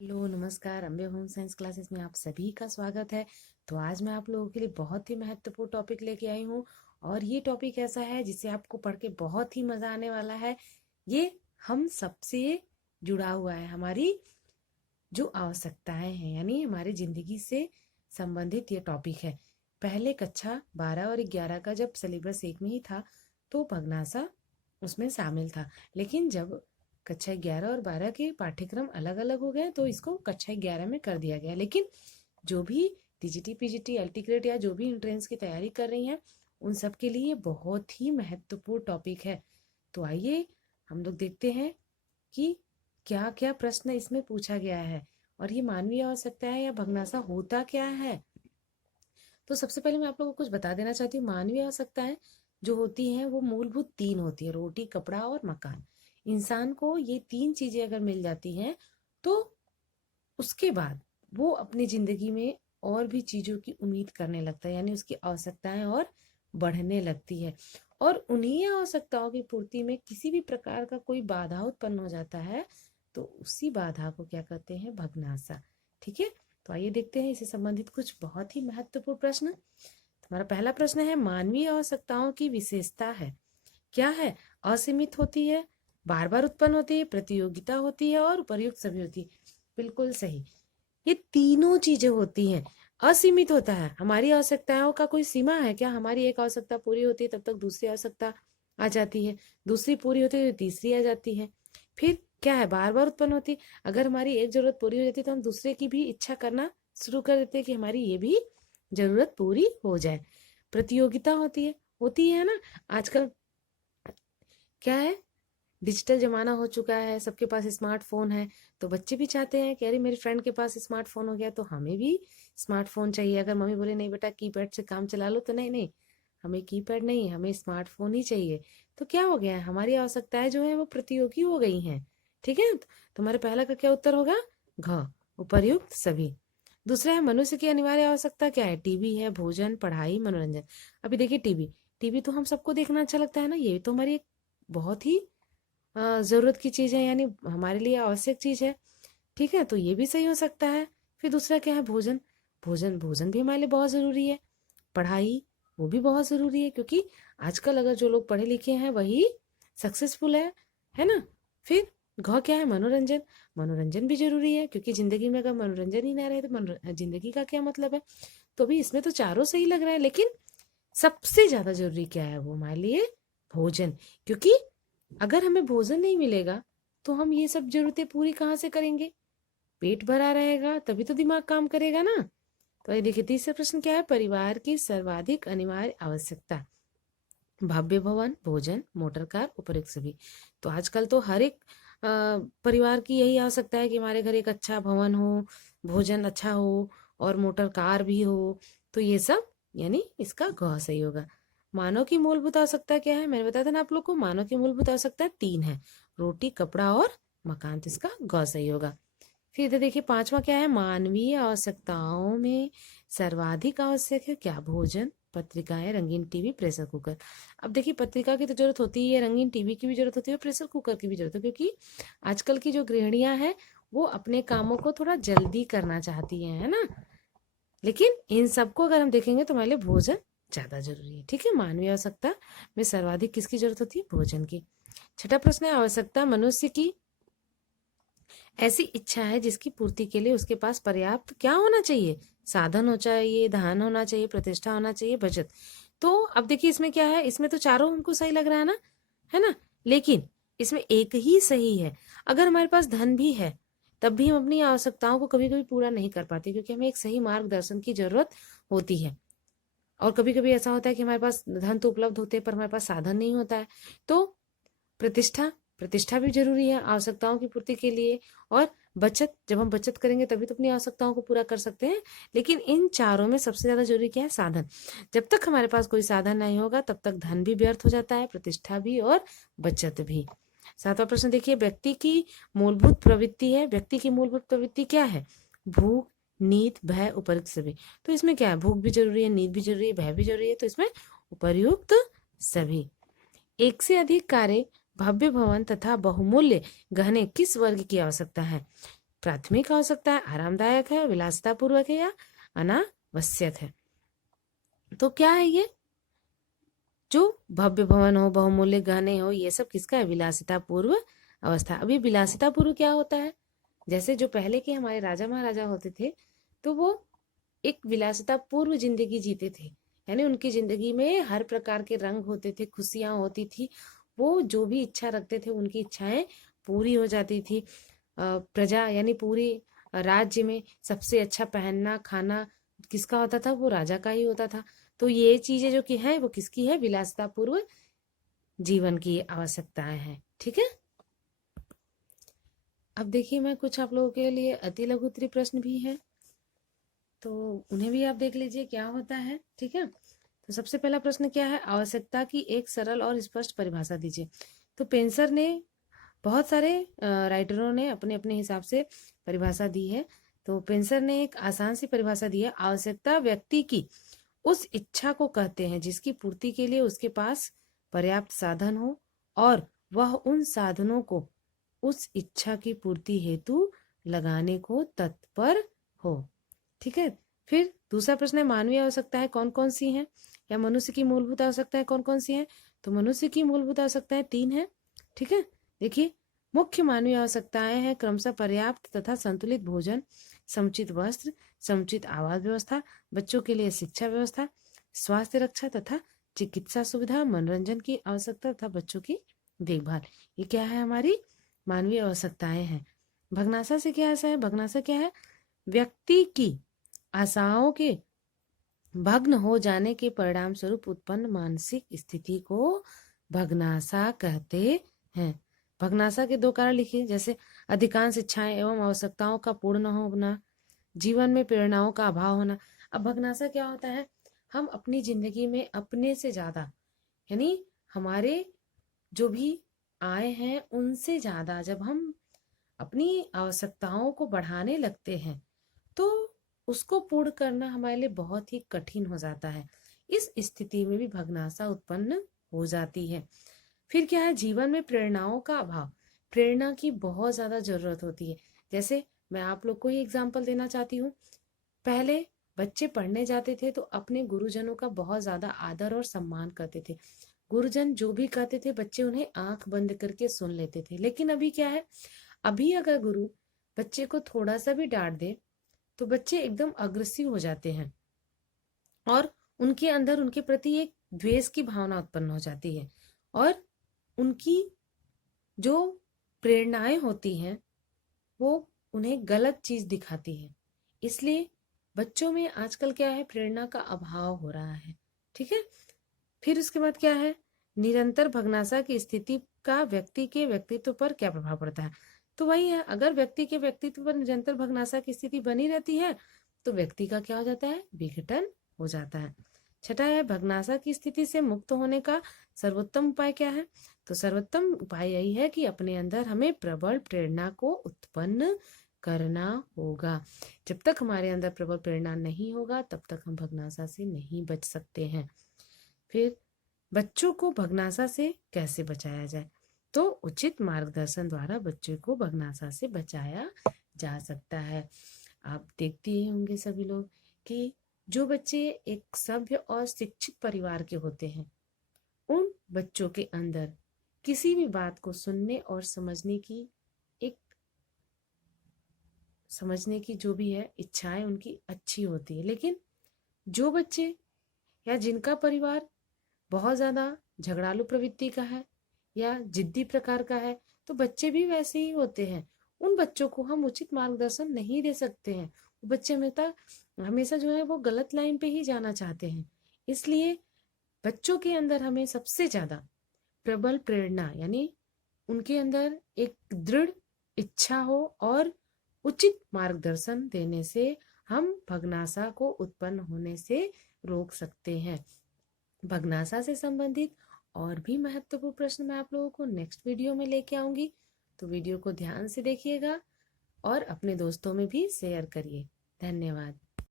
Hello नमस्कार, Ambe home science classes में आप सभी का स्वागत है। तो आज मैं आप लोगों के लिए बहुत ही महत्वपूर्ण टॉपिक लेके आई हूँ और ये टॉपिक ऐसा है जिसे आपको पढ़ के बहुत ही मजा आने वाला है। ये हम सबसे जुड़ा हुआ है, हमारी जो आवश्यकताएं हैं यानी हमारी जिंदगी से संबंधित ये टॉपिक है। पहले कक्षा 12 और 11 का जब सिलेबस एक में ही था तो भगनासा उसमें शामिल था, लेकिन जब कक्षा 11 और 12 के पाठ्यक्रम अलग अलग हो गए तो इसको कक्षा 11 में कर दिया गया। लेकिन जो भी टीजीटी पीजीटी अल्टीग्रेड या जो भी एंट्रेंस की तैयारी कर रही हैं उन सब के लिए बहुत ही महत्वपूर्ण टॉपिक है। तो आइए हम लोग देखते हैं कि क्या क्या प्रश्न इसमें पूछा गया है और ये मानवीय आवश्यकता है या भगनासा होता क्या है। तो सबसे पहले मैं आप लोगों को कुछ बता देना चाहती हूँ। मानवीय आवश्यकताएं जो होती हैं वो मूलभूत तीन होती है: रोटी, कपड़ा और मकान। इंसान को ये तीन चीजें अगर मिल जाती हैं तो उसके बाद वो अपनी जिंदगी में और भी चीजों की उम्मीद करने लगता है, यानी उसकी आवश्यकताएं और बढ़ने लगती है। और उन्हीं आवश्यकताओं की पूर्ति में किसी भी प्रकार का कोई बाधा उत्पन्न हो जाता है तो उसी बाधा को क्या कहते हैं? भगनासा। ठीक है, तो आइए देखते हैं इससे संबंधित कुछ बहुत ही महत्वपूर्ण प्रश्न। तुम्हारा पहला प्रश्न है, मानवीय आवश्यकताओं की विशेषता है क्या है? असीमित होती है, बार बार उत्पन्न होती है, प्रतियोगिता होती है और उपर्युक्त सभी होती है। बिल्कुल सही, ये तीनों चीजें होती हैं। असीमित होता है, हमारी आवश्यकताओं का कोई सीमा है क्या? हमारी एक आवश्यकता पूरी होती है तब तक दूसरी आवश्यकता आ जाती है, दूसरी पूरी होती है तो तीसरी आ जाती है। फिर क्या है? बार बार उत्पन्न होती है। अगर हमारी एक जरूरत पूरी हो जाती है तो हम दूसरे की भी इच्छा करना शुरू कर देते हैं कि हमारी ये भी जरूरत पूरी हो जाए। प्रतियोगिता होती है ना। आजकल क्या है, डिजिटल जमाना हो चुका है, सबके पास स्मार्टफोन है, तो बच्चे भी चाहते हैं कि अरे मेरे फ्रेंड के पास स्मार्टफोन हो गया तो हमें भी स्मार्टफोन चाहिए। अगर मम्मी बोले नहीं बेटा कीपैड से काम चला लो, तो नहीं नहीं, हमें कीपैड नहीं, हमें स्मार्टफोन ही चाहिए। तो क्या हो गया है, हमारी आवश्यकताएं जो है वो प्रतियोगी हो गई हैं। ठीक है, तो तुम्हारे पहला का क्या उत्तर होगा? घ, उपर्युक्त सभी। दूसरा है, मनुष्य की अनिवार्य आवश्यकता क्या है? टीवी है, भोजन, पढ़ाई, मनोरंजन। अभी देखिए, टीवी टीवी तो हम सबको देखना अच्छा लगता है ना, ये तो हमारी एक बहुत ही जरूरत की चीज है, यानी हमारे लिए आवश्यक चीज है। ठीक है, तो ये भी सही हो सकता है। फिर दूसरा क्या है? भोजन। भोजन भोजन भी हमारे लिए बहुत जरूरी है। पढ़ाई, वो भी बहुत जरूरी है, क्योंकि आजकल अगर जो लोग पढ़े लिखे हैं वही सक्सेसफुल है ना। फिर घ क्या है? मनोरंजन। मनोरंजन भी जरूरी है, क्योंकि जिंदगी में अगर मनोरंजन ही ना रहे तो जिंदगी का क्या मतलब है। तो अभी इसमें तो चारों सही लग रहा है, लेकिन सबसे ज्यादा जरूरी क्या है? वो हमारे लिए भोजन। क्योंकि अगर हमें भोजन नहीं मिलेगा तो हम ये सब जरूरतें पूरी कहाँ से करेंगे? पेट भरा रहेगा तभी तो दिमाग काम करेगा ना। तो ये देखिए, तीसरा प्रश्न क्या है? परिवार की सर्वाधिक अनिवार्य आवश्यकता। भव्य भवन, भोजन, मोटर कार, उपयुक्त सभी। तो आजकल तो हर एक परिवार की यही आवश्यकता है कि हमारे घर एक अच्छा भवन हो, भोजन अच्छा हो और मोटर कार भी हो। तो ये सब यानी इसका ग सही होगा। मानव की मूलभूत आवश्यकता क्या है? मैंने बताया था ना आप लोग को, मानव की मूलभूत आवश्यकता तीन है: रोटी, कपड़ा और मकान। तो इसका ग सही होगा। फिर इधर देखिए, पांचवा क्या है? मानवीय आवश्यकताओं में सर्वाधिक आवश्यक है क्या? भोजन, पत्रिकाएं, रंगीन टीवी, प्रेशर कुकर। अब देखिए, पत्रिका की तो जरूरत होती ही है, रंगीन टीवी की भी जरूरत होती है, प्रेशर कुकर की भी जरूरत है, क्योंकि आजकल की जो गृहिणियां हैं वो अपने कामों को थोड़ा जल्दी करना चाहती हैं, है ना। लेकिन इन सबको अगर हम देखेंगे तो हमारे लिए भोजन ज्यादा जरूरी है। ठीक है, मानवीय आवश्यकता में सर्वाधिक किसकी जरूरत होती है? भोजन की। छठा प्रश्न है, आवश्यकता मनुष्य की ऐसी इच्छा है जिसकी पूर्ति के लिए उसके पास पर्याप्त क्या होना चाहिए? साधन हो चाहिए, धन होना चाहिए, प्रतिष्ठा होना चाहिए, बचत। तो अब देखिए, इसमें क्या है? इसमें तो चारों हमको सही लग रहा है ना। लेकिन इसमें एक ही सही है। अगर हमारे पास धन भी है तब भी हम अपनी आवश्यकताओं को कभी कभी पूरा नहीं कर पाते, क्योंकि हमें एक सही मार्गदर्शन की जरूरत होती है। और कभी कभी ऐसा होता है कि हमारे पास धन तो उपलब्ध होते हैं पर हमारे पास साधन नहीं होता है। तो प्रतिष्ठा प्रतिष्ठा भी जरूरी है आवश्यकताओं की पूर्ति के लिए। और बचत, जब हम बचत करेंगे तभी तो अपनी आवश्यकताओं को पूरा कर सकते हैं। लेकिन इन चारों में सबसे ज्यादा जरूरी क्या है? साधन। जब तक हमारे पास कोई साधन नहीं होगा तब तक धन भी व्यर्थ हो जाता है, प्रतिष्ठा भी और बचत भी। सातवां प्रश्न देखिए, व्यक्ति की मूलभूत प्रवृत्ति है। व्यक्ति की मूलभूत प्रवृत्ति क्या है? भूख, नींद, भय, उपर्युक्त सभी। तो इसमें क्या है? भूख भी जरूरी है, नींद भी जरूरी है, भय भी जरूरी है, तो इसमें उपर्युक्त सभी। एक से अधिक कार्य, भव्य भवन तथा बहुमूल्य गहने किस वर्ग की आवश्यकता है? प्राथमिक आवश्यकता है, आरामदायक है, विलासितापूर्वक है या अनावश्यक है। तो क्या है ये? जो भव्य भवन हो, बहुमूल्य गहने हो, ये सब किसका है? विलासिता पूर्व अवस्था। अभी विलासिता पूर्व क्या होता है? जैसे जो पहले के हमारे राजा महाराजा होते थे, तो वो एक विलासिता पूर्व जिंदगी जीते थे, यानी उनकी जिंदगी में हर प्रकार के रंग होते थे, खुशियां होती थी, वो जो भी इच्छा रखते थे उनकी इच्छाएं पूरी हो जाती थी। प्रजा यानी पूरी राज्य में सबसे अच्छा पहनना खाना किसका होता था? वो राजा का ही होता था। तो ये चीजें जो कि है वो किसकी है? विलासिता पूर्व जीवन की आवश्यकताएं हैं। ठीक है। अब देखिए, मैं कुछ आप लोगों के लिए अति लघु उत्तरी प्रश्न भी है, तो उन्हें भी आप देख लीजिए क्या होता है। ठीक है। तो सबसे पहला प्रश्न क्या है? आवश्यकता की एक सरल और स्पष्ट परिभाषा दीजिए। तो पेंसर ने, बहुत सारे राइटरों ने अपने अपने हिसाब से परिभाषा दी है। तो पेंसर ने एक आसान सी परिभाषा दी है। आवश्यकता व्यक्ति की उस इच्छा को कहते हैं जिसकी पूर्ति के लिए उसके पास पर्याप्त साधन हो और वह उन साधनों को उस इच्छा की पूर्ति हेतु लगाने को तत्पर हो। ठीक है। फिर दूसरा प्रश्न है, मानवीय आवश्यकताएं कौन कौन सी हैं, या मनुष्य की मूलभूत आवश्यकताएं कौन कौन सी हैं? तो मनुष्य की मूलभूत आवश्यकताएं 3 हैं। ठीक है। देखिए, मुख्य मानवीय आवश्यकताएं हैं क्रमशः पर्याप्त तथा संतुलित भोजन, समुचित वस्त्र, समुचित आवास व्यवस्था, बच्चों के लिए शिक्षा व्यवस्था, स्वास्थ्य रक्षा तथा चिकित्सा सुविधा, मनोरंजन की आवश्यकता तथा बच्चों की देखभाल। ये क्या है? हमारी मानवीय आवश्यकताएं हैं। भग्नाशा से क्या ऐसा है? भग्नाशा क्या है? व्यक्ति की आशाओं के भग्न हो जाने के परिणाम स्वरूप उत्पन्न मानसिक स्थिति को भग्नाशा कहते हैं। भग्नाशा के 2 कारण लिखिए, जैसे अधिकांश इच्छाएं एवं आवश्यकताओं का पूर्ण न होना, जीवन में प्रेरणाओं का अभाव होना। अब भग्नाशा क्या होता है? हम अपनी जिंदगी में अपने से ज्यादा, यानी हमारे जो भी आए हैं उनसे ज्यादा जब हम अपनी आवश्यकताओं को बढ़ाने लगते हैं, तो उसको पूर्ण करना हमारे लिए बहुत ही कठिन हो जाता है। इस स्थिति में भी भग्नाशा उत्पन्न हो जाती है। फिर क्या है? जीवन में प्रेरणाओं का अभाव। प्रेरणा की बहुत ज्यादा जरूरत होती है। जैसे मैं आप लोग को ही एग्जाम्पल देना चाहती हूँ। पहले बच्चे पढ़ने जाते थे तो अपने गुरुजनों का बहुत ज्यादा आदर और सम्मान करते थे। गुरुजन जो भी कहते थे बच्चे उन्हें आंख बंद करके सुन लेते थे। लेकिन अभी क्या है? अभी अगर गुरु बच्चे को थोड़ा सा भी डांट दे तो बच्चे एकदम अग्रेसिव हो जाते हैं और उनके अंदर उनके प्रति एक द्वेष की भावना उत्पन्न हो जाती है और उनकी जो प्रेरणाएं होती हैं वो उन्हें गलत चीज दिखाती है। इसलिए बच्चों में आजकल क्या है? प्रेरणा का अभाव हो रहा है। ठीक है। फिर उसके बाद क्या है? निरंतर भग्नाशा की स्थिति का व्यक्ति के व्यक्तित्व पर क्या प्रभाव पड़ता है? तो वही है, अगर व्यक्ति के व्यक्तित्व पर निरंतर भग्नाशा की स्थिति बनी रहती है तो व्यक्ति का क्या हो जाता है? विघटन हो जाता है। छठा है, भग्नाशा की स्थिति से मुक्त होने का सर्वोत्तम उपाय क्या है? तो सर्वोत्तम उपाय यही है कि अपने अंदर हमें प्रबल प्रेरणा को उत्पन्न करना होगा। जब तक हमारे अंदर प्रबल प्रेरणा नहीं होगा तब तक हम भग्नाशा से नहीं बच सकते हैं। फिर बच्चों को भग्नाशा से कैसे बचाया जाए? तो उचित मार्गदर्शन द्वारा बच्चों को भग्नाशा से बचाया जा सकता है। आप देखते ही होंगे सभी लोग कि जो बच्चे एक सभ्य और शिक्षित परिवार के होते हैं उन बच्चों के अंदर किसी भी बात को सुनने और समझने की जो भी है इच्छाएं उनकी अच्छी होती है। लेकिन जो बच्चे या जिनका परिवार बहुत ज्यादा झगड़ालू प्रवृत्ति का है या जिद्दी प्रकार का है तो बच्चे भी वैसे ही होते हैं। उन बच्चों को हम उचित मार्गदर्शन नहीं दे सकते हैं। वो बच्चे हमेशा जो है वो गलत लाइन पे ही जाना चाहते हैं। इसलिए बच्चों के अंदर हमें सबसे ज्यादा प्रबल प्रेरणा यानी उनके अंदर एक दृढ़ इच्छा हो और उचित मार्गदर्शन देने से हम भग्नाशा को उत्पन्न होने से रोक सकते हैं। भग्नाशा से संबंधित और भी महत्वपूर्ण प्रश्न मैं आप लोगों को नेक्स्ट वीडियो में लेके आऊंगी, तो वीडियो को ध्यान से देखिएगा और अपने दोस्तों में भी शेयर करिए। धन्यवाद।